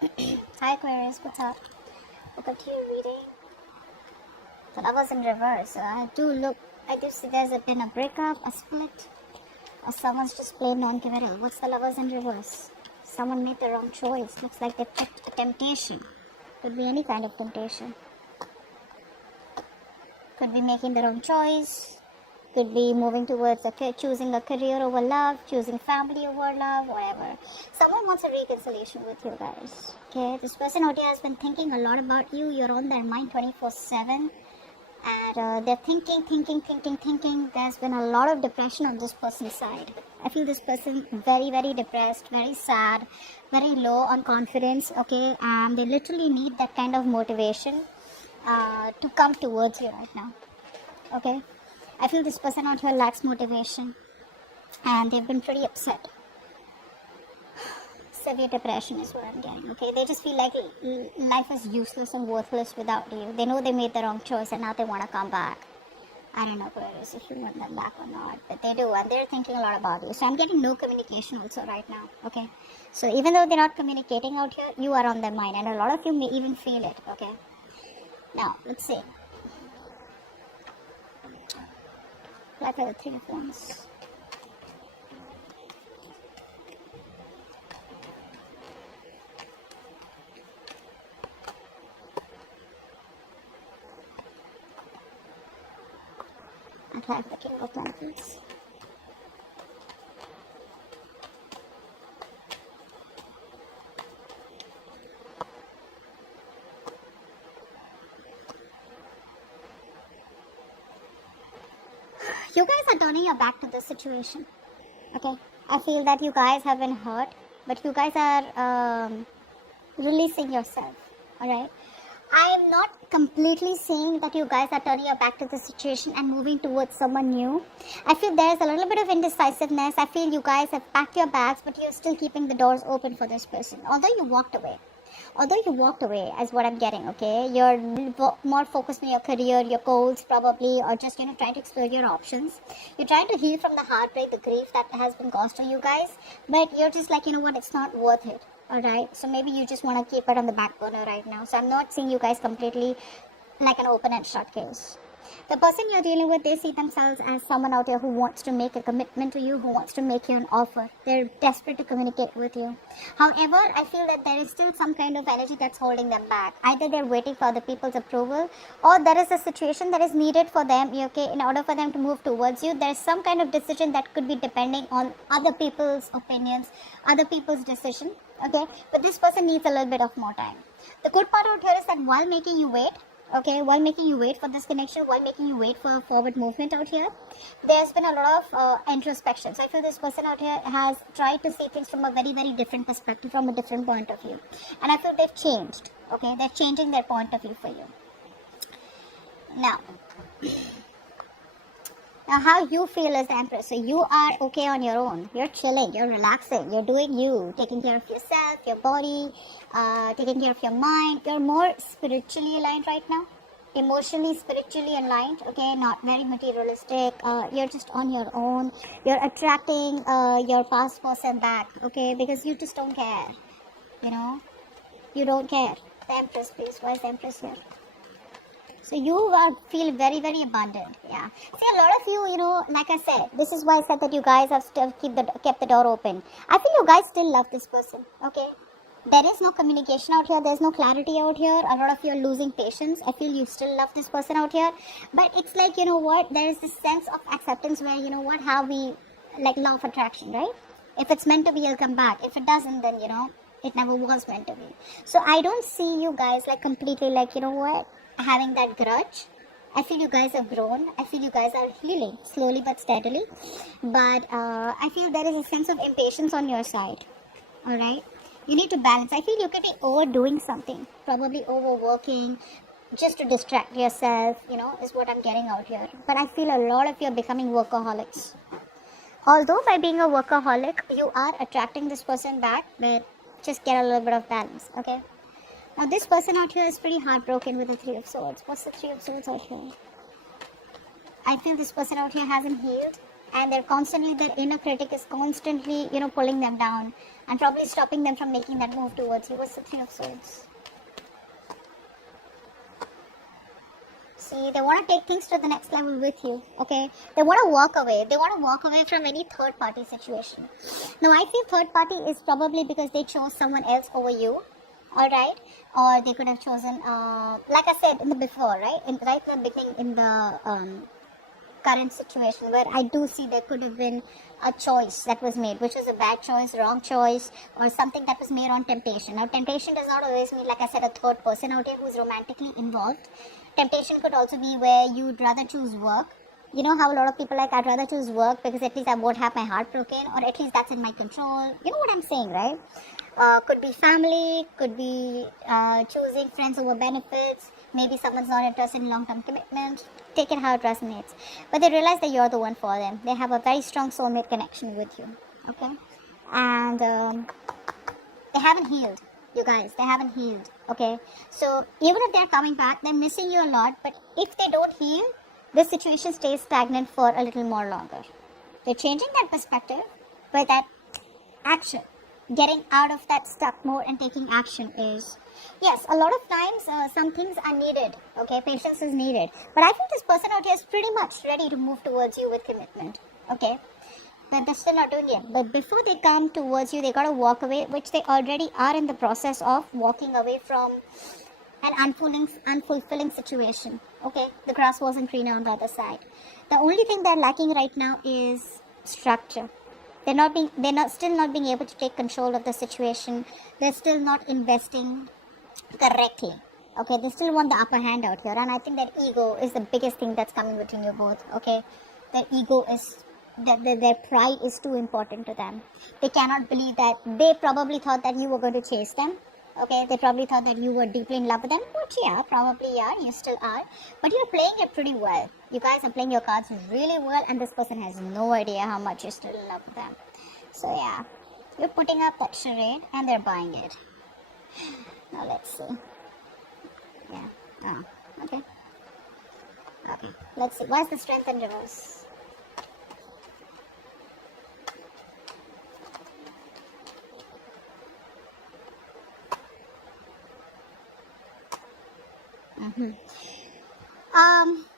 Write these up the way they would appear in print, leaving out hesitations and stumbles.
Hi Aquarius, what's up? Welcome to your reading. The lovers in reverse. I do see there's been a breakup, a split, or someone's just plain non-committal. What's the lovers in reverse? Someone made the wrong choice. Looks like they picked a temptation. Could be any kind of temptation. Could be making the wrong choice. Could be moving towards choosing a career over love, choosing family over love, whatever. Someone wants a reconciliation with you guys. Okay, this person out here has been thinking a lot about you. You're on their mind 24/7. And they're thinking. There's been a lot of depression on this person's side. I feel this person very, very depressed, very sad, very low on confidence. Okay, and they literally need that kind of motivation to come towards you right now. Okay, I feel this person out here lacks motivation, and they've been pretty upset. Severe depression is what I'm getting. Okay, they just feel like life is useless and worthless without you. They know they made the wrong choice and now they want to come back. I don't know, Aquarius, if you want them back or not, but they do, and they're thinking a lot about you. So I'm getting no communication also right now. Okay, so even though they're not communicating out here, you are on their mind, and a lot of you may even feel it. Okay, now let's see. Like the Three of Wands. I have the King of Pentacles. You guys are turning your back to this situation. Okay, I feel that you guys have been hurt, but you guys are releasing yourself. Alright, I am not completely saying that you guys are turning your back to the situation and moving towards someone new. I feel there's a little bit of indecisiveness. I feel you guys have packed your bags, but you're still keeping the doors open for this person. Although you walked away is what I'm getting. Okay, you're more focused on your career, your goals probably, or just trying to explore your options. You're trying to heal from the heartbreak, the grief that has been caused to you guys, but you're just like, what, it's not worth it. Alright, so maybe you just want to keep it on the back burner right now. So I'm not seeing you guys completely like an open and shut case. The person you're dealing with, they see themselves as someone out here who wants to make a commitment to you, who wants to make you an offer. They're desperate to communicate with you. However, I feel that there is still some kind of energy that's holding them back. Either they're waiting for other people's approval, or there is a situation that is needed for them, okay, in order for them to move towards you. There's some kind of decision that could be depending on other people's opinions, other people's decision. Okay, but this person needs a little bit of more time. The good part out here is that while making you wait, while making you wait for this connection, while making you wait for forward movement out here, there's been a lot of introspection. So I feel this person out here has tried to see things from a very, very different perspective, from a different point of view. And I feel they've changed. Okay, they're changing their point of view for you. Now, how you feel as the Empress. So you are okay on your own. You're chilling, you're relaxing, you're doing you, taking care of yourself, your body, taking care of your mind. You're more spiritually aligned right now, emotionally, spiritually aligned. Okay, not very materialistic. You're just on your own. You're attracting your past person back. Okay, because you just don't care. You don't care. The Empress, please. Why is the Empress here? So you feel very, very abundant. Yeah. See, a lot of you, like I said, this is why I said that you guys have still kept the door open. I feel you guys still love this person. Okay. There is no communication out here. There's no clarity out here. A lot of you are losing patience. I feel you still love this person out here. But it's like, what? There is this sense of acceptance where, how we, like law of attraction, right? If it's meant to be, you'll come back. If it doesn't, then, it never was meant to be. So I don't see you guys like completely like, having that grudge. I feel you guys have grown. I feel you guys are healing slowly but steadily. But I feel there is a sense of impatience on your side. Alright? You need to balance. I feel you could be overdoing something. Probably overworking. Just to distract yourself. Is what I'm getting out here. But I feel a lot of you are becoming workaholics. Although by being a workaholic, you are attracting this person back. But just get a little bit of balance. Okay? Now this person out here is pretty heartbroken with the Three of Swords. What's the Three of Swords out here? I feel this person out here hasn't healed. and their inner critic is constantly, pulling them down and probably stopping them from making that move towards you. What's the Three of Swords? See, they want to take things to the next level with you, okay? They want to walk away. They want to walk away from any third party situation. Now, I feel third party is probably because they chose someone else over you, alright? Or they could have chosen, like I said in the before, right? Right in the beginning, in the current situation, where I do see there could have been a choice that was made, which was a bad choice, wrong choice, or something that was made on temptation. Now, temptation does not always mean, like I said, a third person out here who's romantically involved. Temptation could also be where you'd rather choose work. You know how a lot of people like, I'd rather choose work because at least I won't have my heart broken, or at least that's in my control. You know what I'm saying, right? Could be family, could be choosing friends over benefits. Maybe someone's not interested in long-term commitment. Take it how it resonates. But they realize that you're the one for them. They have a very strong soulmate connection with you. Okay? And they haven't healed. You guys, they haven't healed. Okay? So even if they're coming back, they're missing you a lot. But if they don't heal, this situation stays stagnant for a little more longer. They're changing that perspective, but that action, getting out of that stuck mode and taking action is, yes, a lot of times some things are needed, okay, patience is needed, but I think this person out here is pretty much ready to move towards you with commitment, okay, but they're still not doing it. But before they come towards you, they gotta walk away, which they already are in the process of walking away from an unfulfilling situation, okay. The grass wasn't greener on the other side. The only thing they're lacking right now is structure. They're still not being able to take control of the situation. They're still not investing correctly. Okay, they still want the upper hand out here, and I think that ego is the biggest thing that's coming between you both. Okay, their ego is their pride is too important to them. They cannot believe that they probably thought that you were going to chase them. Okay, they probably thought that you were deeply in love with them, which yeah, probably are, you still are, but you're playing it pretty well. You guys are playing your cards really well, and this person has no idea how much you're still in love with them. So yeah, you're putting up that charade and they're buying it. Now let's see. Yeah, oh, okay. Okay, let's see, why is the Strength in reverse?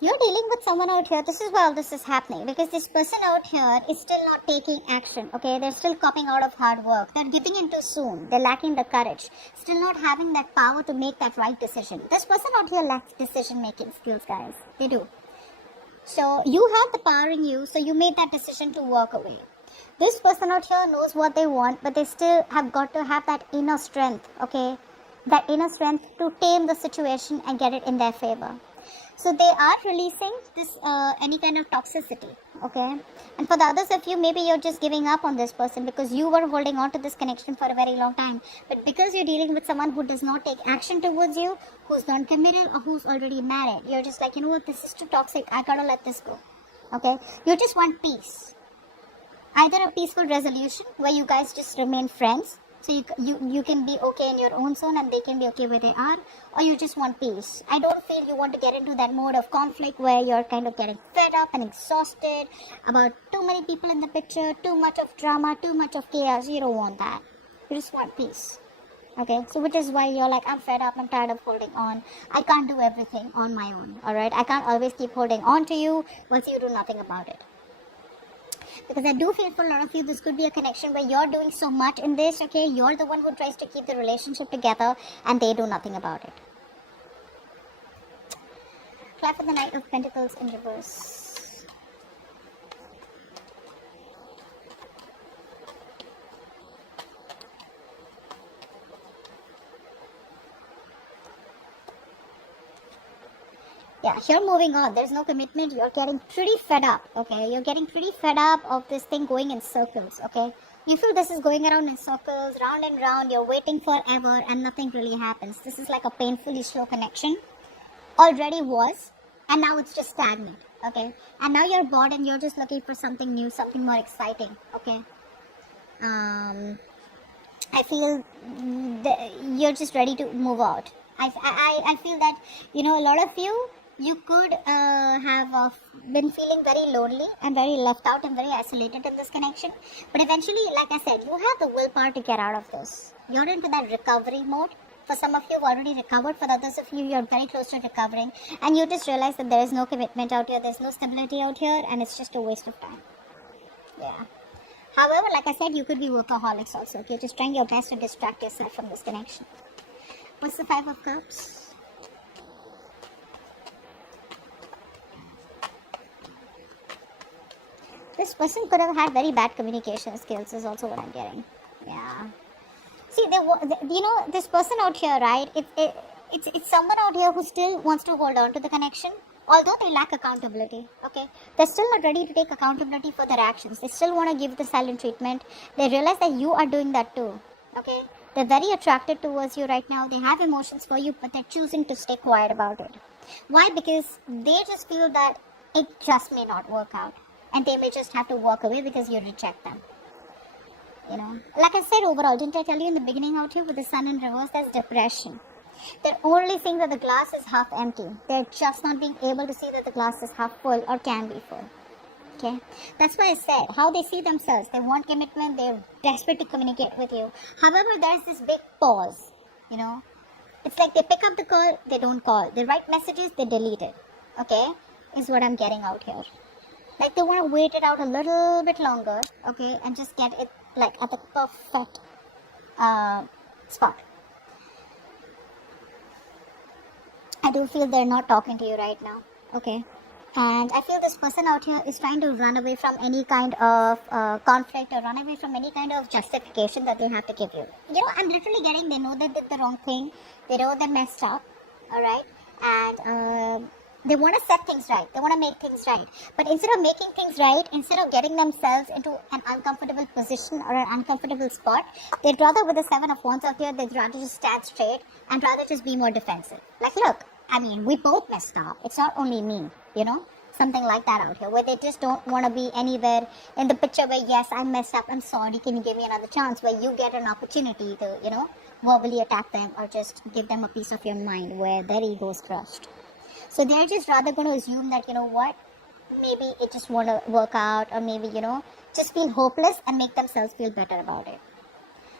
You're dealing with someone out here. This is why all this is happening, because this person out here is still not taking action. Okay, they're still copping out of hard work. They're giving in too soon. They're lacking the courage. Still not having that power to make that right decision. This person out here lacks decision making skills, guys. They do. So you have the power in you. So you made that decision to walk away. This person out here knows what they want, but they still have got to have that inner strength. Okay, that inner strength to tame the situation and get it in their favor. So they are releasing this any kind of toxicity, okay? And for the others of you, maybe you're just giving up on this person because you were holding on to this connection for a very long time. But because you're dealing with someone who does not take action towards you, who's non-committed or who's already married, you're just like, you know what, this is too toxic, I gotta let this go, okay? You just want peace. Either a peaceful resolution where you guys just remain friends, so you can be okay in your own zone and they can be okay where they are, or you just want peace. I don't feel you want to get into that mode of conflict where you're kind of getting fed up and exhausted about too many people in the picture, too much of drama, too much of chaos. You don't want that. You just want peace. Okay, so which is why you're like, I'm fed up, I'm tired of holding on. I can't do everything on my own, alright? I can't always keep holding on to you once you do nothing about it. Because I do feel for a lot of you, this could be a connection where you're doing so much in this, okay? You're the one who tries to keep the relationship together and they do nothing about it. Clap for the Knight of Pentacles in reverse. Yeah, you're moving on. There's no commitment. You're getting pretty fed up, okay? You're getting pretty fed up of this thing going in circles, okay? You feel this is going around in circles, round and round. You're waiting forever and nothing really happens. This is like a painfully slow connection. Already was, and now it's just stagnant, okay? And now you're bored and you're just looking for something new, something more exciting, okay? I feel you're just ready to move out. I feel that, you know, a lot of you, You could have been feeling very lonely and very left out and very isolated in this connection. But eventually, like I said, you have the willpower to get out of this. You're into that recovery mode. For some of you, you've already recovered. For others of you, you're very close to recovering. And you just realize that there is no commitment out here. There's no stability out here. And it's just a waste of time. Yeah. However, like I said, you could be workaholics also. Okay, just trying your best to distract yourself from this connection. What's the Five of Cups? This person could have had very bad communication skills is also what I'm getting. Yeah. See, this person out here, right? It's someone out here who still wants to hold on to the connection, although they lack accountability. Okay, they're still not ready to take accountability for their actions. They still want to give the silent treatment. They realize that you are doing that too. Okay, they're very attracted towards you right now. They have emotions for you, but they're choosing to stay quiet about it. Why? Because they just feel that it just may not work out. And they may just have to walk away because you reject them. You know, like I said, overall, didn't I tell you in the beginning out here with the sun in reverse, there's depression. They're only seeing that the glass is half empty. They're just not being able to see that the glass is half full or can be full. Okay, that's why I said how they see themselves. They want commitment. They're desperate to communicate with you. However, there's this big pause. You know, it's like they pick up the call, they don't call. They write messages, they delete it. Okay, is what I'm getting out here. Like they want to wait it out a little bit longer, okay, and just get it like at the perfect spot. I do feel they're not talking to you right now, okay, and I feel this person out here is trying to run away from any kind of conflict or run away from any kind of justification that they have to give you. You know, I'm literally getting they know they did the wrong thing, they know they messed up, alright, and they want to set things right. They want to make things right. But instead of making things right, instead of getting themselves into an uncomfortable position or an uncomfortable spot, they'd rather, with the Seven of Wands out here, they'd rather just stand straight and rather just be more defensive. Like, look, I mean, we both messed up. It's not only me, you know? Something like that out here, where they just don't want to be anywhere in the picture where, yes, I messed up, I'm sorry, can you give me another chance? Where you get an opportunity to, you know, verbally attack them or just give them a piece of your mind where their ego is crushed. So they're just rather going to assume that, you know what, maybe it just won't work out, or maybe, you know, just feel hopeless and make themselves feel better about it.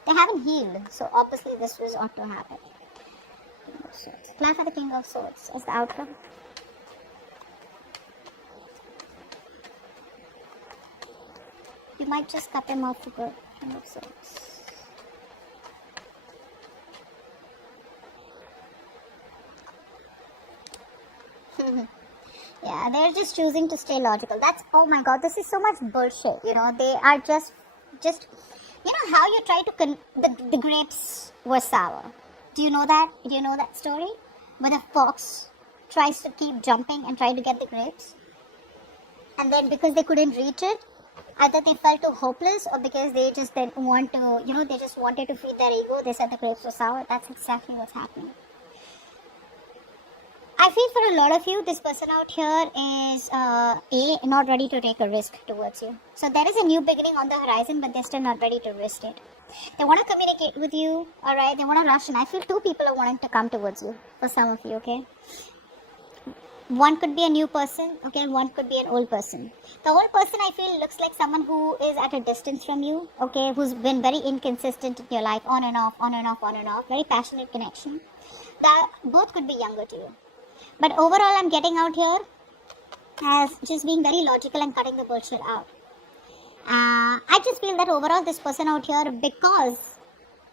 They haven't healed, so obviously this was ought to happen. Plan for the King of Swords as the outcome. You might just cut them off for good. King of Swords. Yeah, they're just choosing to stay logical. That's, oh my god, this is so much bullshit. You know, they are just you know how you try to the grapes were sour. Do you know that? Do you know that story? Where the fox tries to keep jumping and try to get the grapes, and then because they couldn't reach it, either they felt too hopeless or because they just didn't want to, you know, they just wanted to feed their ego, they said the grapes were sour. That's exactly what's happening. I feel for a lot of you, this person out here is not ready to take a risk towards you. So there is a new beginning on the horizon, but they're still not ready to risk it. They want to communicate with you, alright? They want to rush in. I feel two people are wanting to come towards you, for some of you, okay? One could be a new person, okay? One could be an old person. The old person, I feel, looks like someone who is at a distance from you, okay? Who's been very inconsistent in your life, on and off, on and off, on and off. Very passionate connection. That both could be younger to you. But overall, I'm getting out here as just being very logical and cutting the bullshit out. I just feel that overall this person out here, because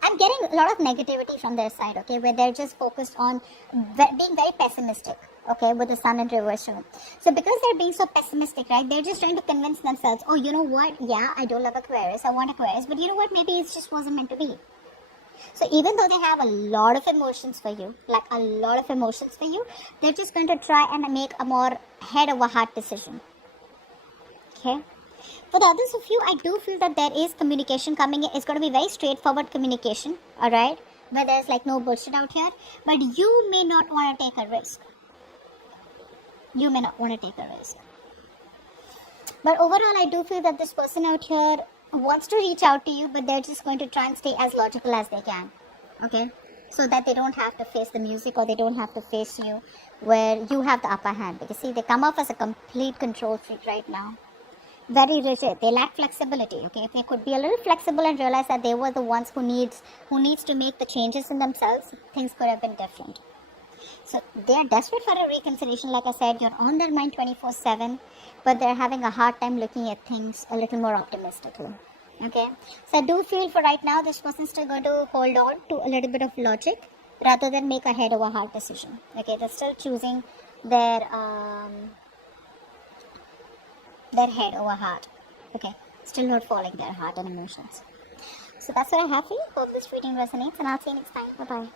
I'm getting a lot of negativity from their side, okay, where they're just focused on being very pessimistic, okay, with the sun in reverse. So because they're being so pessimistic, right, they're just trying to convince themselves, oh, you know what, yeah, I do love Aquarius, I want Aquarius, but you know what, maybe it just wasn't meant to be. So even though they have a lot of emotions for you, like a lot of emotions for you, they're just going to try and make a more head over heart decision. Okay. For the others of you, I do feel that there is communication coming in. It's going to be very straightforward communication, alright, where there's like no bullshit out here. But you may not want to take a risk. You may not want to take a risk. But overall, I do feel that this person out here wants to reach out to you, but they're just going to try and stay as logical as they can. Okay? so that they don't have to face the music, or they don't have to face you where you have the upper hand. Because see, they come off as a complete control freak right now. Very rigid. They lack flexibility. Okay, if they could be a little flexible and realize that they were the ones who needs to make the changes in themselves, things could have been different. So they are desperate for a reconciliation. Like I said, you're on their mind 24/7, but they're having a hard time looking at things a little more optimistically. Okay, so I do feel for right now this person's still going to hold on to a little bit of logic rather than make a head over heart decision. Okay, they're still choosing their head over heart. Okay, still not following their heart and emotions. So that's what I have for you. Hope this reading resonates, and I'll see you next time. Bye bye.